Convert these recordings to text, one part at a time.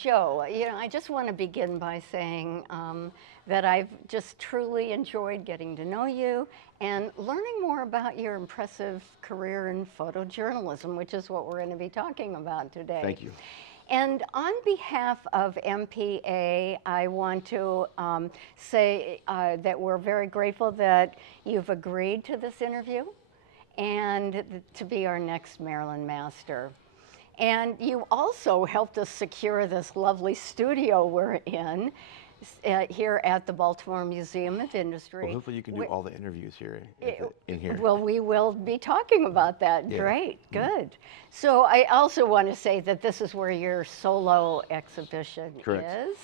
Joe, I just want to begin by saying that I've just truly enjoyed getting to know you and learning more about your impressive career in photojournalism, which is what we're going to be talking about today. Thank you. And on behalf of MPA, I want to say that we're very grateful that you've agreed to this interview and to be our next Maryland Master. And you also helped us secure this lovely studio we're in here at the Baltimore Museum of Industry. Well, hopefully you can do all the interviews here in here. Well, we will be talking about that. Yeah. Great, good. So I also want to say that this is where your solo exhibition Correct. is.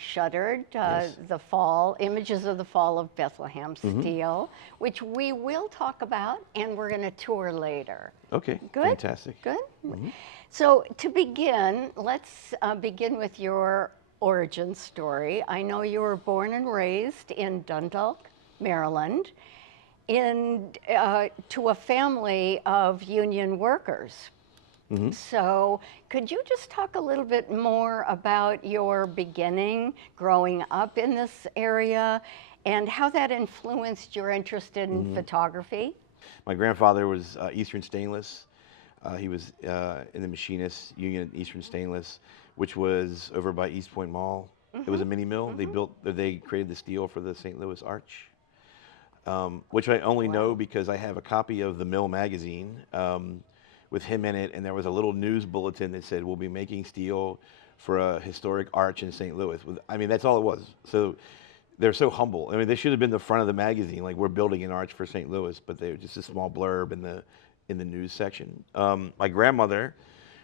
Shuttered, Yes. the fall, images of the fall of Bethlehem Steel, which we will talk about, and we're going to tour later. Okay, Good? fantastic. Good? So to begin, let's begin with your origin story. I know you were born and raised in Dundalk, Maryland, to a family of union workers. So could you just talk a little bit more about your beginning growing up in this area and how that influenced your interest in photography? My grandfather was Eastern Stainless. He was in the machinist union at Eastern Stainless, which was over by East Point Mall. It was a mini mill. They created the steel for the St. Louis Arch, which I only know because I have a copy of the Mill magazine with him in it, and there was a little news bulletin that said, we'll be making steel for a historic arch in St. Louis. I mean, that's all it was. So they're so humble. I mean, they should have been the front of the magazine, like we're building an arch for St. Louis, but they were just a small blurb in the news section. My grandmother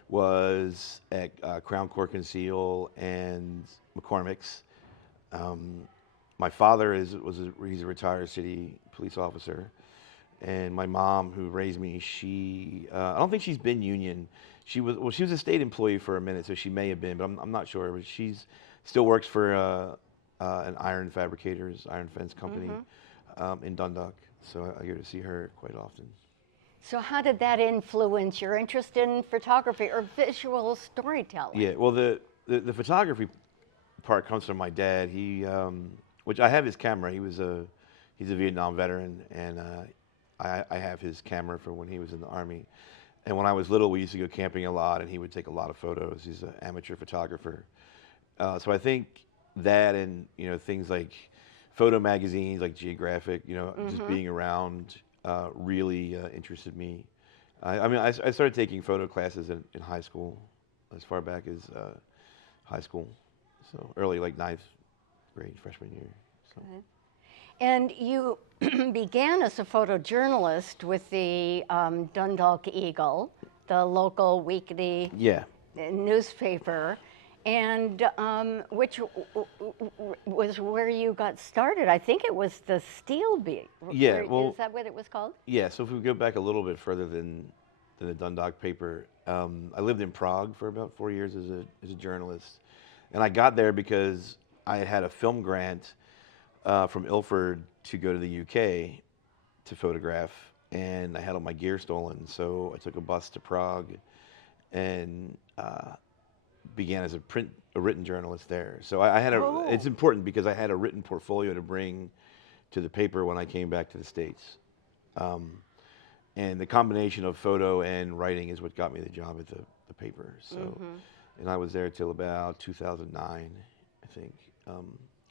was at Crown Cork and Seal and McCormick's. My father he's a retired city police officer. And my mom, who raised me, I don't think she's been union. She was a state employee for a minute, so she may have been, but I'm not sure. But she's still works for an iron fence company in Dundalk. So I go to see her quite often. So how did that influence your interest in photography or visual storytelling? Yeah, well, the photography part comes from my dad. Which I have his camera. He's a Vietnam veteran, and I have his camera from when he was in the Army. And when I was little, we used to go camping a lot, and he would take a lot of photos. He's an amateur photographer. So I think that and, things like photo magazines, like Geographic, just being around really interested me. I started taking photo classes in high school, as far back as high school. So early, like 9th grade, freshman year. So. Okay. And you began as a photojournalist with the Dundalk Eagle, the local weekly newspaper, and which was where you got started. I think it was the Steel Beat. Yeah, is that what it was called? Yeah, so if we go back a little bit further than the Dundalk paper, I lived in Prague for about 4 years as a journalist. And I got there because I had a film grant from Ilford to go to the UK to photograph, and I had all my gear stolen. So I took a bus to Prague and began as a written journalist there. So I had it's important because I had a written portfolio to bring to the paper when I came back to the States. And the combination of photo and writing is what got me the job at the paper. So, and I was there till about 2009, I think,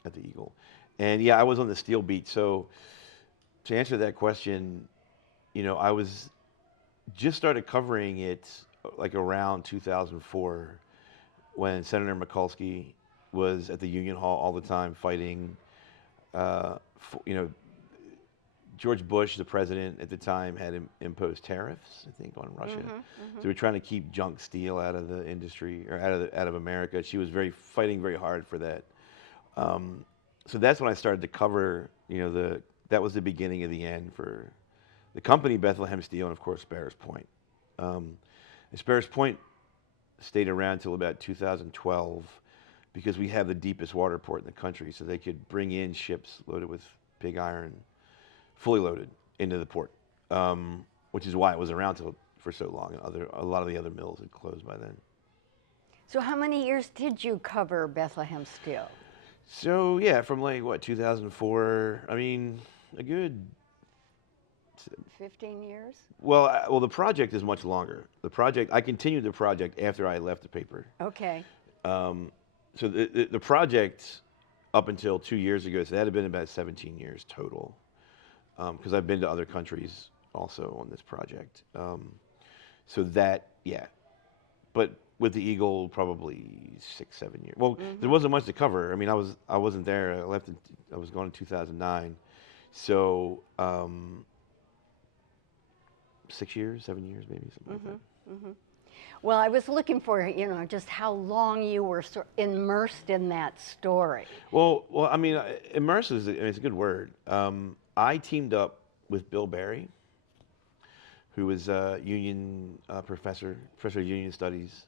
at the Eagle. And yeah, I was on the Steel Beat. So to answer that question, I was just started covering it like around 2004 when Senator Mikulski was at the Union Hall all the time fighting, George Bush, the president at the time, had imposed tariffs, I think, on Russia. So we're trying to keep junk steel out of the industry or out of America. She was fighting very hard for that. So that's when I started to cover. That was the beginning of the end for the company, Bethlehem Steel, and of course Sparrows Point. Sparrows Point stayed around till about 2012 because we have the deepest water port in the country, so they could bring in ships loaded with pig iron, fully loaded, into the port, which is why it was around for so long. And a lot of the other mills had closed by then. So how many years did you cover Bethlehem Steel? So yeah, from like what 2004. I mean, a good. 15 years? Well, the project is much longer. The project, I continued the project after I left the paper. Okay. Um, so the project up until 2 years ago, so that had been about 17 years total. Because I've been to other countries also on this project. So that, yeah. But with the Eagle, probably 6, 7 years. Well, there wasn't much to cover. I mean, I wasn't there. I left. I was gone in 2009. So 6 years, 7 years, maybe something like that. Well, I was looking for, just how long you were immersed in that story. Well, I mean, immerse is it's a good word. I teamed up with Bill Barry, who is a union professor of union studies.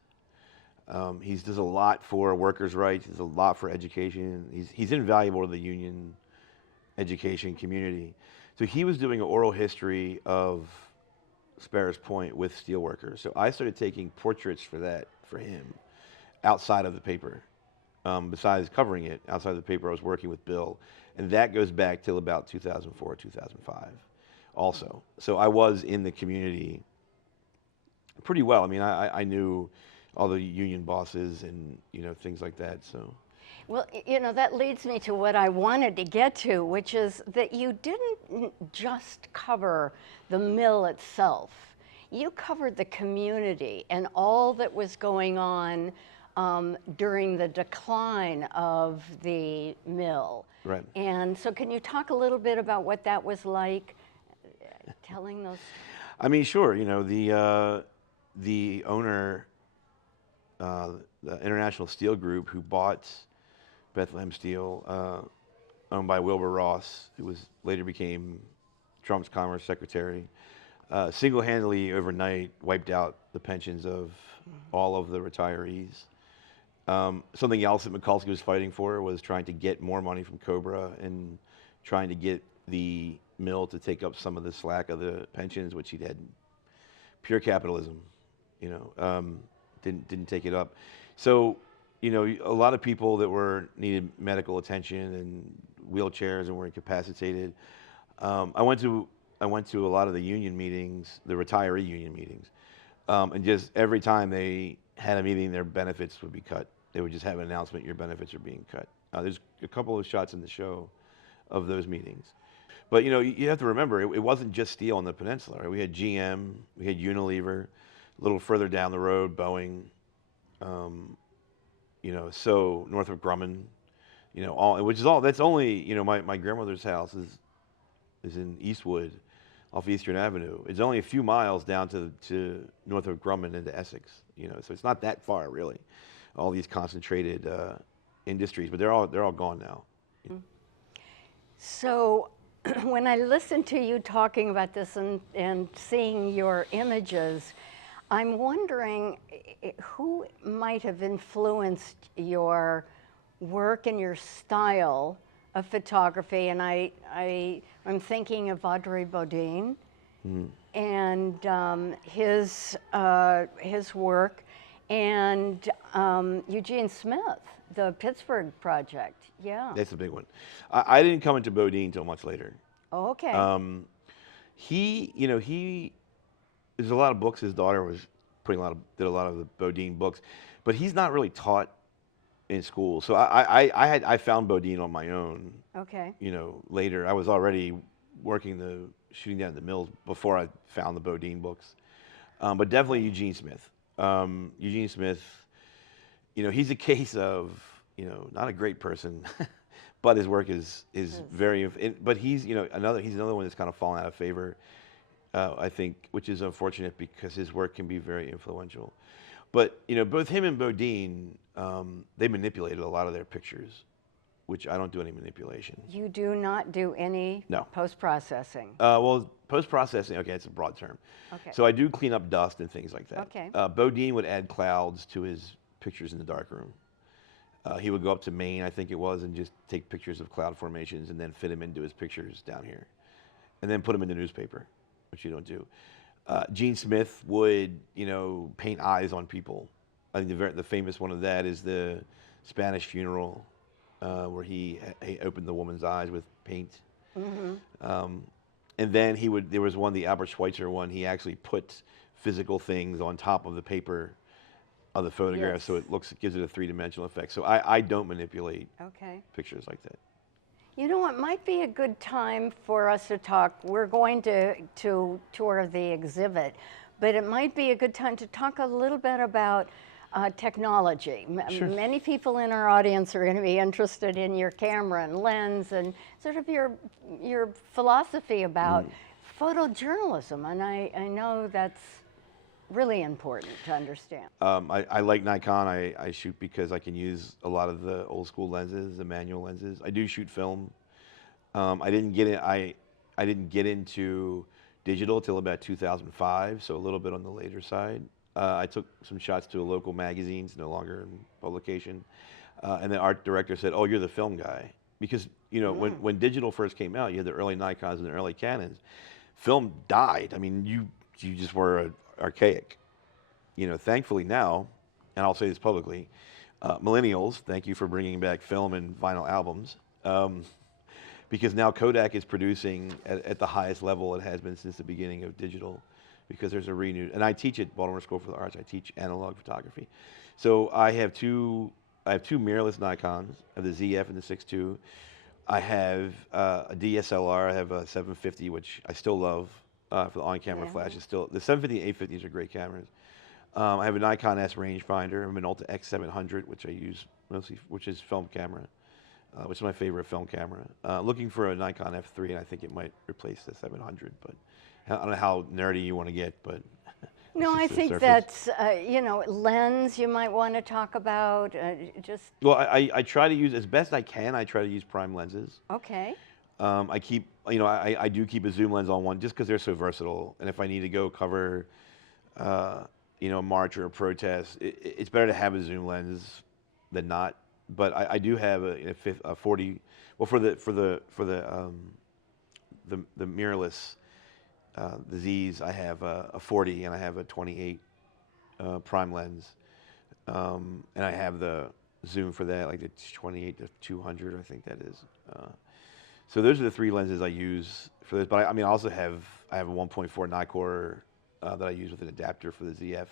He does a lot for workers' rights. He does a lot for education. He's invaluable to the union education community. So he was doing an oral history of Sparrows Point with steelworkers. So I started taking portraits for him outside of the paper. Besides covering it outside of the paper, I was working with Bill, and that goes back till about 2004, 2005 also. So I was in the community pretty well. I mean, I knew all the union bosses and things like that. So Well, that leads me to what I wanted to get to, which is that you didn't just cover the mill itself. You covered the community and all that was going on during the decline of the mill. right. And so can you talk a little bit about what that was like, telling those? I mean, sure. The owner, the International Steel Group, who bought Bethlehem Steel, owned by Wilbur Ross, who later became Trump's Commerce Secretary, single-handedly overnight wiped out the pensions of all of the retirees. Something else that Mikulski was fighting for was trying to get more money from Cobra and trying to get the mill to take up some of the slack of the pensions, which he'd had. Pure capitalism, didn't take it up. So, a lot of people that needed medical attention and wheelchairs and were incapacitated. I went to a lot of the union meetings, the retiree union meetings, and just every time they had a meeting, their benefits would be cut. They would just have an announcement, your benefits are being cut. There's a couple of shots in the show of those meetings. But you have to remember, it wasn't just steel on the peninsula. Right? We had GM, we had Unilever, a little further down the road, Boeing, so Northrop Grumman, that's only, my grandmother's house is in Eastwood, off Eastern Avenue. It's only a few miles down to Northrop Grumman into Essex, so it's not that far really. All these concentrated industries, but they're all gone now. So when I listen to you talking about this and seeing your images, I'm wondering who might have influenced your work and your style of photography. And I'm thinking of Audrey Bodine and his work, and Eugene Smith, the Pittsburgh Project. Yeah. That's a big one. I didn't come into Bodine until much later. Oh, okay. There's a lot of books. His daughter was did a lot of the Bodine books, but he's not really taught in school. So I found Bodine on my own. Okay. Later I was already shooting down the mills before I found the Bodine books. But definitely Eugene Smith. Eugene Smith, he's a case of, not a great person, but his work is very, but he's another one that's kind of fallen out of favor, I think, which is unfortunate because his work can be very influential. But, both him and Bodine, they manipulated a lot of their pictures, which I don't do any manipulation. You do not do any No. post-processing? Well, post-processing, okay, it's a broad term. Okay. So I do clean up dust and things like that. Okay. Bodine would add clouds to his pictures in the darkroom. He would go up to Maine, I think it was, and just take pictures of cloud formations and then fit them into his pictures down here. And then put them in the newspaper, which you don't do. Gene Smith would, paint eyes on people. I think the famous one of that is the Spanish funeral, where he opened the woman's eyes with paint. Um, and then there was one, the Albert Schweitzer one, he actually put physical things on top of the paper of the photograph, so Yes. gives it a three-dimensional effect. So I don't manipulate Okay. pictures like that. You know, it might be a good time for us to talk. We're going to tour the exhibit, but it might be a good time to talk a little bit about technology. Sure. Many people in our audience are going to be interested in your camera and lens and sort of your philosophy about photojournalism, and I know that's really important to understand. I like Nikon. I shoot because I can use a lot of the old school lenses, the manual lenses. I do shoot film. I didn't get it. I didn't get into digital till about 2005, so a little bit on the later side. I took some shots to a local magazine, it's no longer in publication, and the art director said, "Oh, you're the film guy," because when digital first came out, you had the early Nikons and the early Canons. Film died. I mean, you just were archaic. Thankfully now, and I'll say this publicly, millennials, thank you for bringing back film and vinyl albums, because now Kodak is producing at the highest level it has been since the beginning of digital, because there's a renewed, and I teach at Baltimore School for the Arts, I teach analog photography. So I have two mirrorless Nikons, I have the ZF and the 6.2. I have a DSLR, I have a 750, which I still love for the on-camera flash. It's still, the 750 and 850s are great cameras. I have a Nikon S rangefinder. I have an Minolta X700, which I use mostly, which is film camera, which is my favorite film camera. Looking for a Nikon F3, and I think it might replace the 700, but I don't know how nerdy you want to get, but No, I think that's, lens you might want to talk about, just. Well, I try to use, as best I can, I try to use prime lenses. Okay. I keep, I do keep a zoom lens on one just because they're so versatile, and if I need to go cover, a march or a protest, it's better to have a zoom lens than not. But I do have a 40. Well, for the mirrorless, the Z's, I have a 40 and I have a 28 prime lens, and I have the zoom for that, like the 28 to 200, I think that is. So those are the three lenses I use for this. But I also have a 1.4 Nikkor that I use with an adapter for the ZF,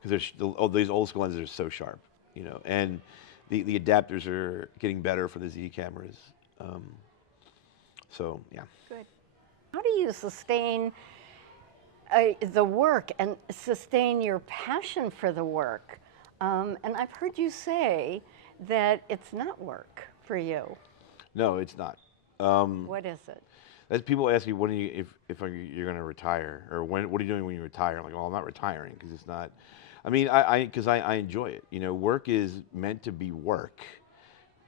because these old school lenses are so sharp, and the adapters are getting better for the Z cameras. So yeah. Good. How do you sustain the work and sustain your passion for the work? And I've heard you say that it's not work for you. No, it's not. What is it? As people ask me, when are you, if you're going to retire, or what are you doing when you retire? I'm like, well, I'm not retiring, because it's not. I mean, because I enjoy it. Work is meant to be work,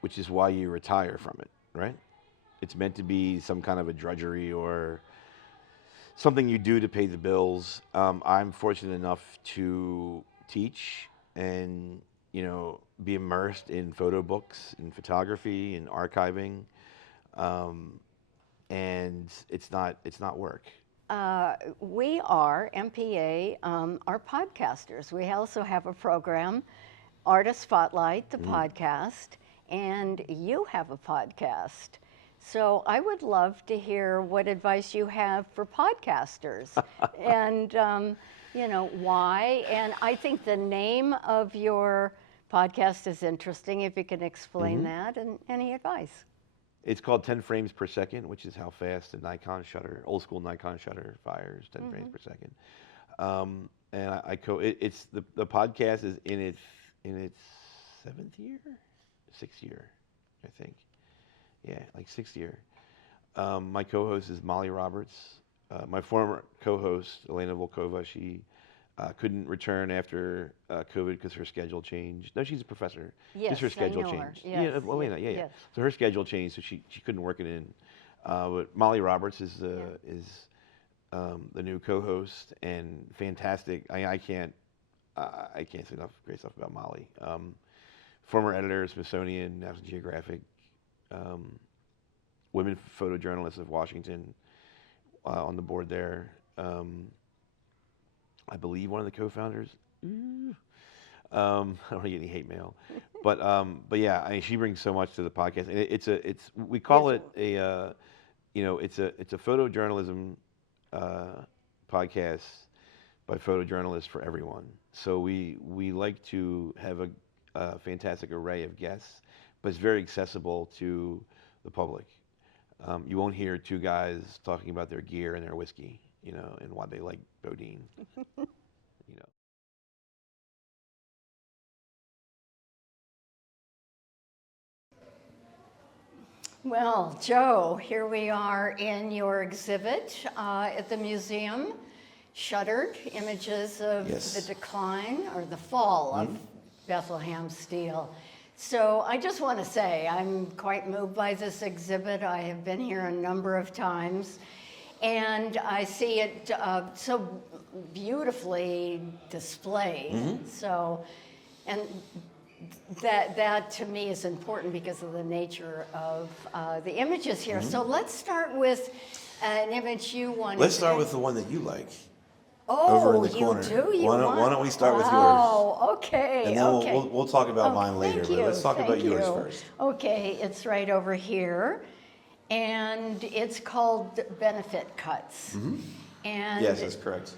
which is why you retire from it, right? It's meant to be some kind of a drudgery or something you do to pay the bills. I'm fortunate enough to teach and be immersed in photo books, in photography, in archiving. And it's not work. We are, MPA, are podcasters. We also have a program, Artist Spotlight, the podcast, and you have a podcast. So I would love to hear what advice you have for podcasters and, why. And I think the name of your podcast is interesting, if you can explain that, and any advice. It's called 10 frames per second, which is how fast the Nikon shutter, old school Nikon shutter, fires, 10 frames per second. And it's the podcast is in its sixth year, I think. Yeah, like sixth year. My co-host is Molly Roberts. My former co-host, Elena Volkova, she couldn't return after COVID because her schedule changed. No, she's a professor. Yes, just her schedule I know her. changed. Yes, yeah, Elena, yeah. yes. So her schedule changed, so she couldn't work it in. But Molly Roberts is the new co-host, and fantastic. I can't say enough great stuff about Molly. Former editor, Smithsonian, National Geographic, women photojournalists of Washington, on the board there. I believe one of the co-founders. I don't get any hate mail, but yeah, I mean, she brings so much to the podcast, and it's we call it a it's a photojournalism podcast by photojournalists for everyone. So we like to have a fantastic array of guests, but it's very accessible to the public. You won't hear two guys talking about their gear and their whiskey, and why they like Bodine. You know. Well, Joe, here we are in your exhibit at the museum, Shuttered, Images of Yes. the Decline or the Fall of Bethlehem Steel. So I just want to say I'm quite moved by this exhibit. I have been here a number of times, and I see it so beautifully displayed. So, and that to me is important because of the nature of the images here. So let's start with an image you wanted. Let's start with the one that you like. Oh, over in the you corner. do? You Why want? don't we start with yours? Oh, okay. And then okay. we'll talk about Oh, mine later. thank But you, let's talk about thank yours you. first. Okay, it's right over here. And it's called Benefit Cuts. And Yes, that's correct.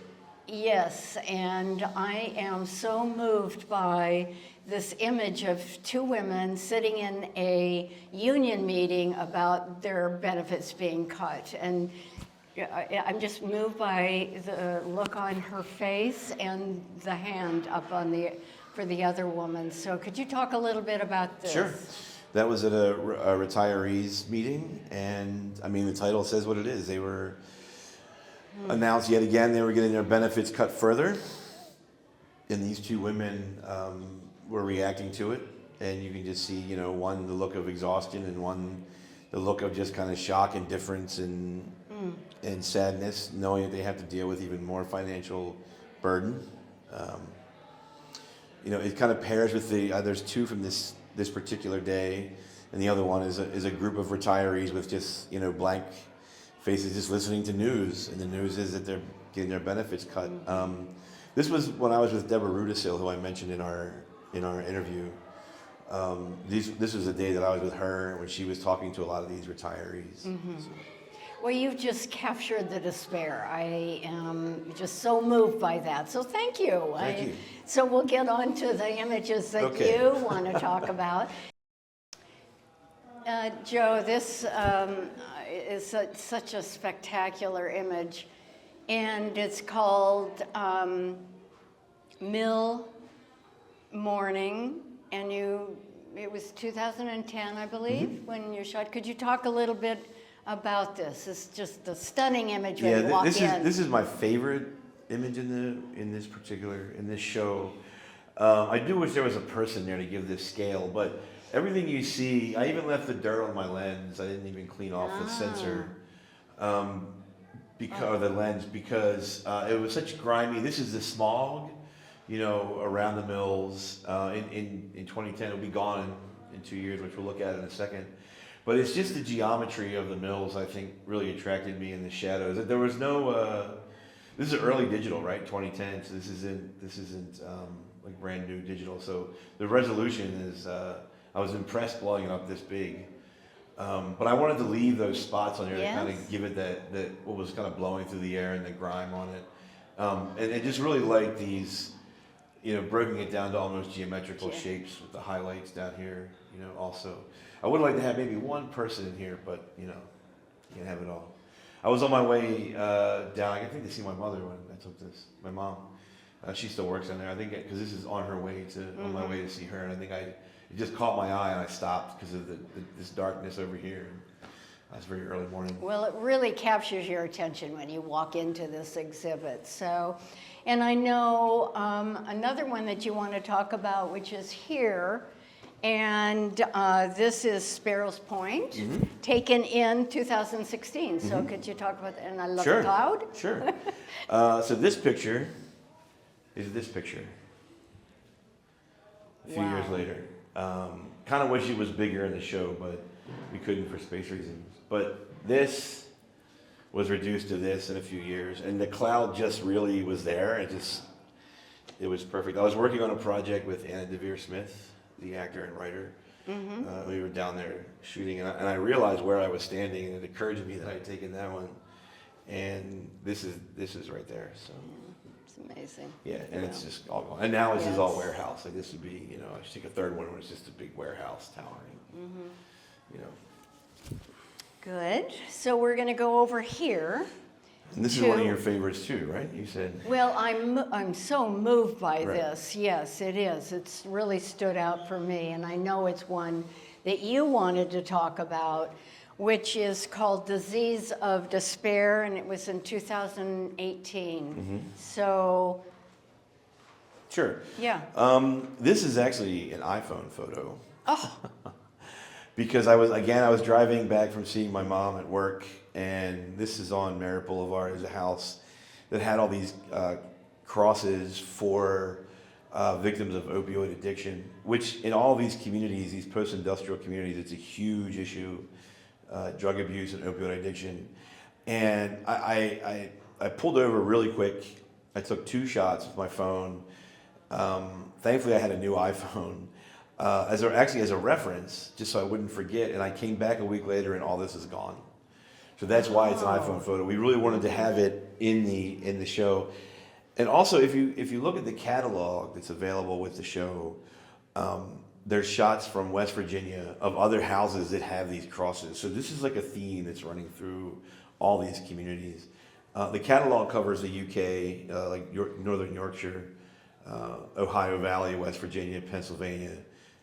yes, and I am so moved by this image of two women sitting in a union meeting about their benefits being cut. And I'm just moved by the look on her face and the hand up on for the other woman. So could you talk a little bit about this? Sure. That was at a retirees meeting, and I mean the title says what it is. They were announced yet again they were getting their benefits cut further, and these two women were reacting to it, and you can just see, one the look of exhaustion, and one the look of just kind of shock and difference and sadness, knowing that they have to deal with even more financial burden. It kind of pairs with there's two from this particular day, and the other one is a group of retirees with just blank faces, just listening to news, and the news is that they're getting their benefits cut. This was when I was with Deborah Rudisil, who I mentioned in our interview. This was the day that I was with her when she was talking to a lot of these retirees. So. Well, you've just captured the despair. I am just so moved by that. So thank you. Thank you. So we'll get on to the images that Okay. you want to talk about. Joe, this is such a spectacular image, and it's called Mill Morning, and it was 2010, I believe, when you shot. Could you talk a little bit about this? It's just a stunning image when you walk in. This is my favorite image in this show. I do wish there was a person there to give this scale, but everything you see, I even left the dirt on my lens. I didn't even clean off the sensor, or the lens, because it was such grimy. This is the smog, around the mills. In 2010, it'll be gone in 2 years, which we'll look at in a second. But it's just the geometry of the mills, I think, really attracted me in the shadows. There was no. This is early digital, right? 2010. So this isn't like brand new digital. So the resolution is. I was impressed blowing it up this big. But I wanted to leave those spots on there to kind of give it that what was kind of blowing through the air and the grime on it. And just really like these, breaking it down to almost geometrical shapes with the highlights down here, also. I would like to have maybe one person in here, but, you can't have it all. I was on my way down, I think to see my mother when I took this, my mom. She still works in there, I think, because this is on my way to see her, and I think it just caught my eye and I stopped because of this darkness over here. It's very early morning. Well, it really captures your attention when you walk into this exhibit. So, and I know another one that you want to talk about, which is here, and this is Sparrows Point, taken in 2016. So could you talk about that? And I love the cloud. Sure. So this picture is this picture. A few years later. Kind of wish it was bigger in the show, but we couldn't for space reasons. But this was reduced to this in a few years, and the cloud just really was there. It was perfect. I was working on a project with Anna Devere Smith, the actor and writer. We were down there shooting, and I realized where I was standing, and it occurred to me that I had taken that one, and this is right there. So It's amazing. yeah, and it's just all gone. And now this is all Yes. warehouse. Like this would be, you know, I should take a third one when it's just a big warehouse towering. You know. Good. So we're going to go over here. And this is one of your favorites too, right? You said. Well, I'm so moved by Right. this. Yes, it is. It's really stood out for me, and I know it's one that you wanted to talk about, which is called Disease of Despair, and it was in 2018. So, Sure. yeah. This is actually an iPhone photo. Oh, Because I was driving back from seeing my mom at work, and this is on Merritt Boulevard. There's a house that had all these crosses for victims of opioid addiction, which in all these communities, these post-industrial communities, it's a huge issue, drug abuse and opioid addiction. And I pulled over really quick. I took 2 shots with my phone. Thankfully, I had a new iPhone. As a reference, just so I wouldn't forget, and I came back a week later and all this is gone. So that's why it's an iPhone photo. We really wanted to have it in the show. And also, if you look at the catalog that's available with the show, there's shots from West Virginia of other houses that have these crosses. So this is like a theme that's running through all these communities. The catalog covers the UK, Northern Yorkshire, Ohio Valley, West Virginia, Pennsylvania,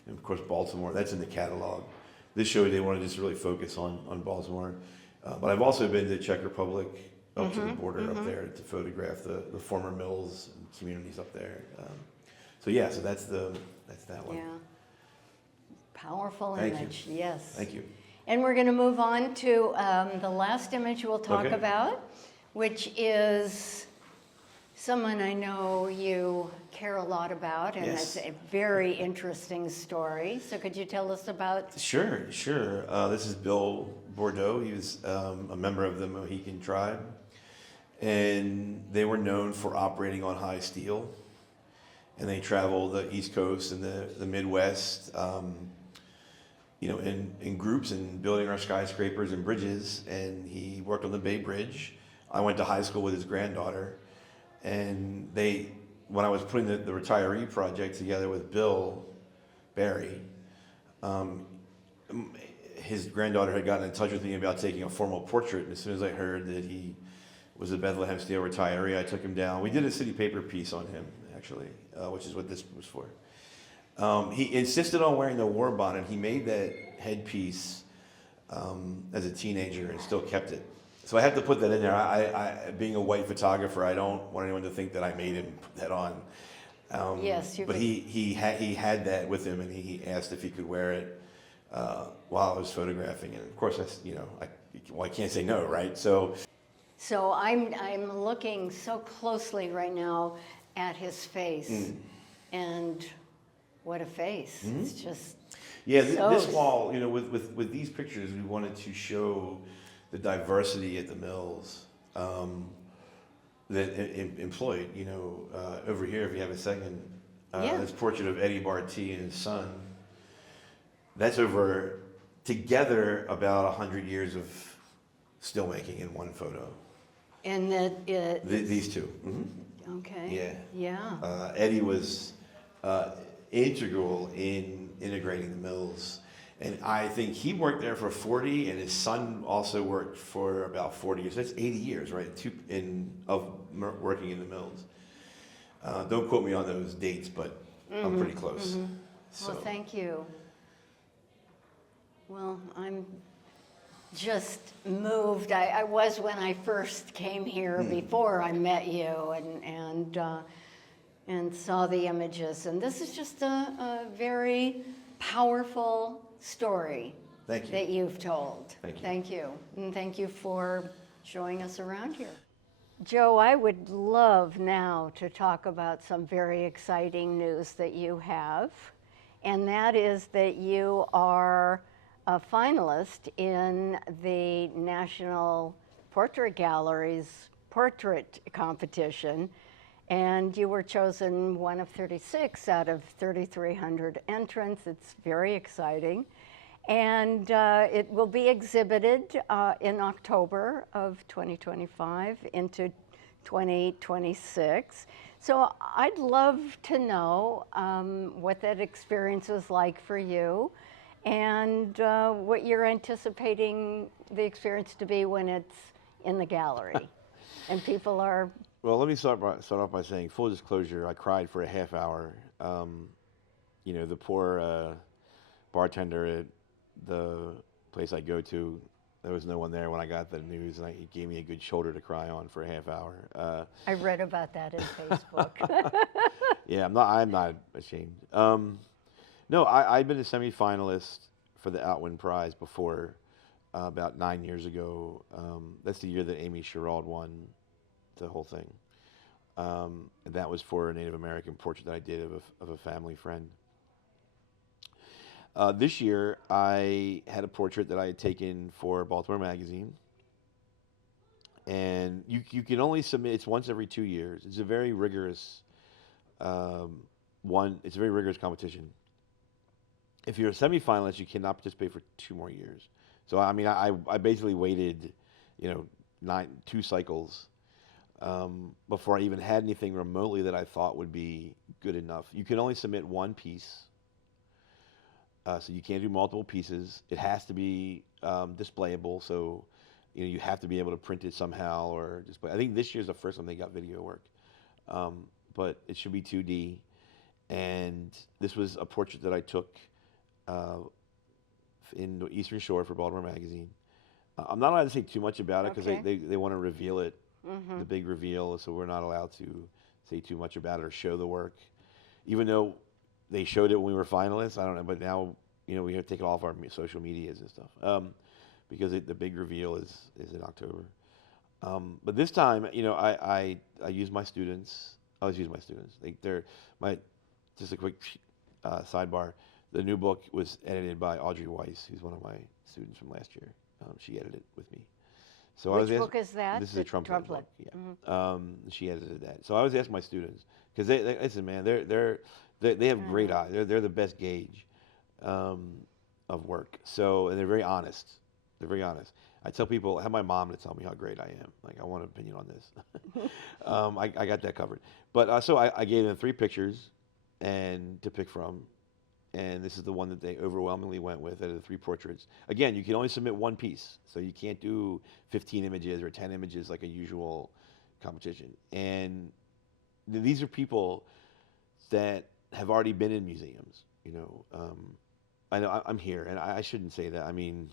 and of course Baltimore. That's in the catalog. This show they want to just really focus on Baltimore. But I've also been to Czech Republic, up to the border up there to photograph the former mills and communities up there. So that's that one. yeah. Powerful Thank you. image, yes. Thank you. And we're going to move on to the last image we'll talk Okay. about, which is someone I know you care a lot about, and Yes. it's a very interesting story. So could you tell us about? Sure. This is Bill Bordeaux. He was a member of the Mohican tribe, and they were known for operating on high steel. And they traveled the East Coast and the Midwest, in groups and building our skyscrapers and bridges. And he worked on the Bay Bridge. I went to high school with his granddaughter, and when I was putting the retiree project together with Bill Barry, his granddaughter had gotten in touch with me about taking a formal portrait. And as soon as I heard that he was a Bethlehem Steel retiree, I took him down. We did a city paper piece on him, actually, which is what this was for. He insisted on wearing the war bonnet. He made that headpiece as a teenager and still kept it. So I have to put that in there. I being a white photographer, I don't want anyone to think that I made him put that on. Yes, you but could- he had that with him, and he asked if he could wear it while I was photographing. And of course, I can't say no, right? So I'm looking so closely right now at his face, and what a face! It's just this wall, with these pictures, we wanted to show the diversity at the mills that employed. Over here, if you have a second, this portrait of Eddie Barty and his son. That's over together about 100 years of still making in one photo. and that These two. okay. Yeah. Eddie was integral in integrating the mills. And I think he worked there for 40, and his son also worked for about 40 years. That's 80 years, right? Of working in the mills. Don't quote me on those dates, but I'm pretty close. So. Well, thank you. Well, I'm just moved. I was when I first came here before I met you, and saw the images. And this is just a very powerful story Thank you. that you've told. Thank you. Thank you. And thank you for showing us around here. Joe, I would love now to talk about some very exciting news that you have, and that is that you are a finalist in the National Portrait Gallery's portrait competition. And you were chosen one of 36 out of 3,300 entrants. It's very exciting. And it will be exhibited in October of 2025 into 2026. So I'd love to know what that experience was like for you and what you're anticipating the experience to be when it's in the gallery and people are. Well, let me start off by saying, full disclosure, I cried for a half hour. The poor bartender at the place I go to, there was no one there when I got the news, and he gave me a good shoulder to cry on for a half hour. I read about that in Facebook. Yeah, I'm not ashamed. No, I'd been a semifinalist for the Outwin Prize before, about 9 years ago. That's the year that Amy Sherald won the whole thing. And that was for a Native American portrait that I did of a family friend. This year, I had a portrait that I had taken for Baltimore Magazine, and you can only submit. It's once every 2 years. It's a very rigorous one. It's a very rigorous competition. If you're a semifinalist, you cannot participate for 2 more years. So I mean, I basically waited, 2 cycles before I even had anything remotely that I thought would be good enough. You can only submit one piece. So you can't do multiple pieces. It has to be displayable, so you have to be able to print it somehow or display. I think this year's the first time they got video work, but it should be 2D. And this was a portrait that I took uh, in the Eastern Shore for Baltimore Magazine. I'm not allowed to say too much about it because Okay. they want to reveal it, Mm-hmm. the big reveal, so we're not allowed to say too much about it or show the work, even though they showed it when we were finalists. I don't know, but now we have to take it off our social medias and stuff because the big reveal is in October. But this time, I use my students. I always use my students. They're my just a quick sidebar. The new book was edited by Audrey Weiss, who's one of my students from last year. She edited it with me. So I Which was book is that? This is a The Trumplet Trumplet. book. Yeah. Mm-hmm. She edited that. So I always ask my students because they listen, man. They have great Mm. eye. They're the best gauge um, of work. So and they're very honest. They're very honest. I tell people, I have my mom to tell me how great I am. Like I want an opinion on this. I got that covered. But so I gave them 3 pictures and to pick from, and this is the one that they overwhelmingly went with out of the 3 portraits. Again, you can only submit one piece, so you can't do 15 images or 10 images like a usual competition. And these are people that have already been in museums. I know I'm here, and I shouldn't say that. I mean,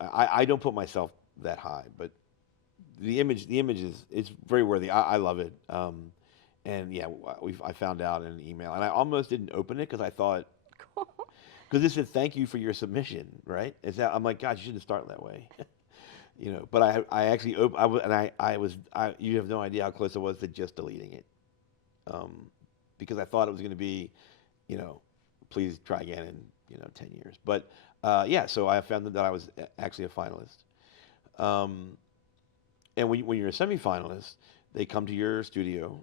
I don't put myself that high, but the image is it's very worthy. I love it. And yeah, I found out in an email, and I almost didn't open it because I thought, because it said thank you for your submission, right? I'm like, God, you shouldn't start that way, But I actually you have no idea how close I was to just deleting it, because I thought it was going to be, you know, please try again in 10 years. But yeah, so I found that I was actually a finalist. Um, and when you're a semifinalist, they come to your studio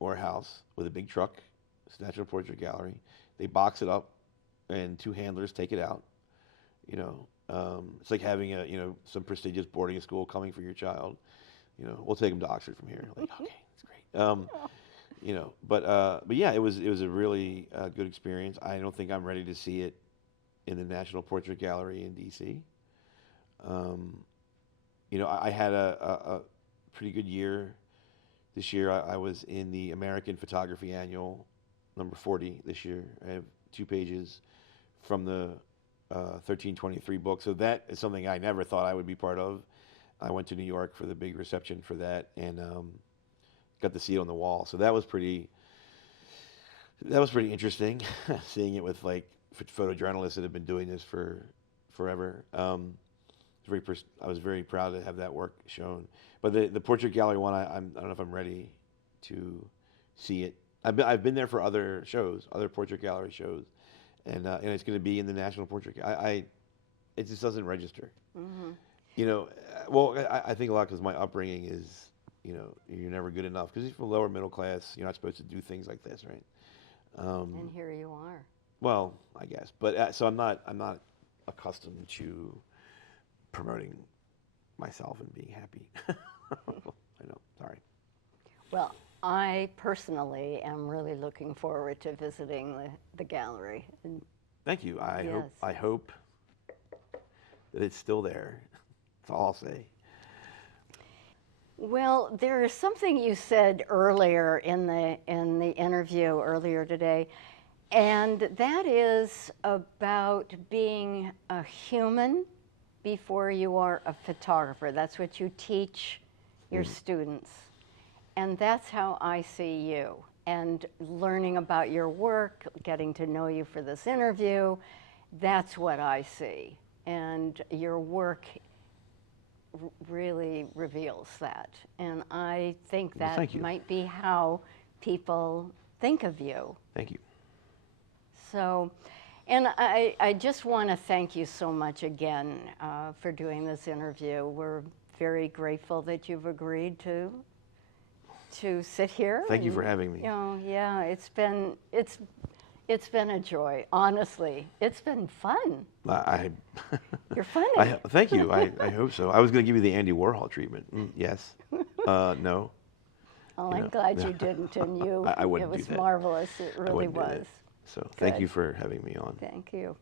or house with a big truck, it's a National Portrait Gallery. They box it up, and 2 handlers take it out. It's like having some prestigious boarding school coming for your child. We'll take them to Oxford from here. Like, okay, that's great. But yeah, it was a really good experience. I don't think I'm ready to see it in the National Portrait Gallery in D.C. Um, I had a pretty good year this year. I was in the American Photography Annual, number 40 this year. I have 2 pages from the 1323 book. So that is something I never thought I would be part of. I went to New York for the big reception for that, and got to see it on the wall. So that was pretty interesting, seeing it with like photojournalists that have been doing this for forever. I was very proud to have that work shown. But the portrait gallery one, I don't know if I'm ready to see it. I've been there for other shows, other portrait gallery shows, and it's going to be in the National Portrait. It just doesn't register. Mm-hmm. Well, I think a lot because my upbringing is you're never good enough because if you're lower middle class, you're not supposed to do things like this, right? And here you are. Well, I guess, but so I'm not accustomed to promoting myself and being happy. I know. Sorry. Well, I personally am really looking forward to visiting the gallery. And Thank you. Yes. I hope that it's still there. That's all I'll say. well, there is something you said earlier in the interview earlier today, and that is about being a human before you are a photographer. That's what you teach your students. And that's how I see you. And learning about your work, getting to know you for this interview, that's what I see. And your work really reveals that. And I think Well, that thank you. might be how people think of you. Thank you. So, and I just want to thank you so much again for doing this interview. We're very grateful that you've agreed to sit here. Thank you for and, having me. Yeah, it's been a joy. Honestly, it's been fun. I You're funny. thank you. I hope so. I was going to give you the Andy Warhol treatment. Yes. No. Oh, you I'm know, glad no. you didn't, and you. I wouldn't It was do that. marvelous. It I really wouldn't do that. was. So thank Good. you for having me on. Thank you.